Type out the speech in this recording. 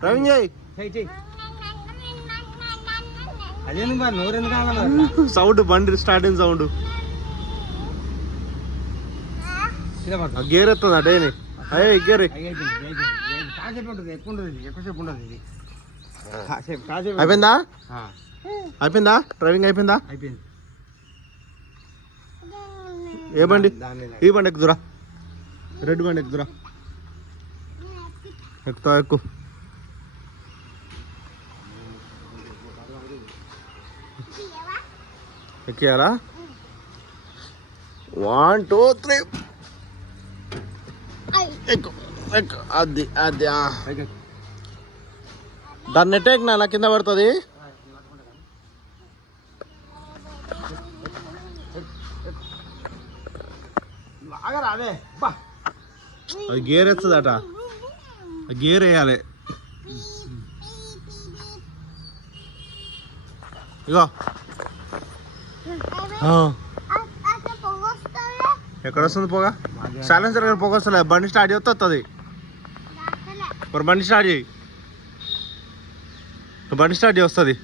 Driving చేయి. Sound బండి start అయిన సౌండ్ గేర్ ఎత్తుంది అటే అయ్యే గేర్ అయిపోయిందా అయిపోయిందా డ్రైవింగ్ అయిపోయిందా ఏ బండి ఈ బండి ఎక్కుదురా రెడ్ బండి ఎక్కుదురా ఎక్కుతా ఎక్కు ఎక్కియాలా 1 2 3 ఎక్కు ఎక్కు అది అది దాన్ని నెట్టేకి నా కింద పడుతుంది అది గేర్ ఎత్తదట గేర్ వేయాలి ఇగో ఎక్కడ వస్తుంది పొగ సైలెన్సర్ గారు పొగ వస్తలే బండి స్టార్ట్ చేస్తే వస్తుంది మరి బండి స్టార్ట్ చేయి బండి స్టార్ట్ చేస్తుంది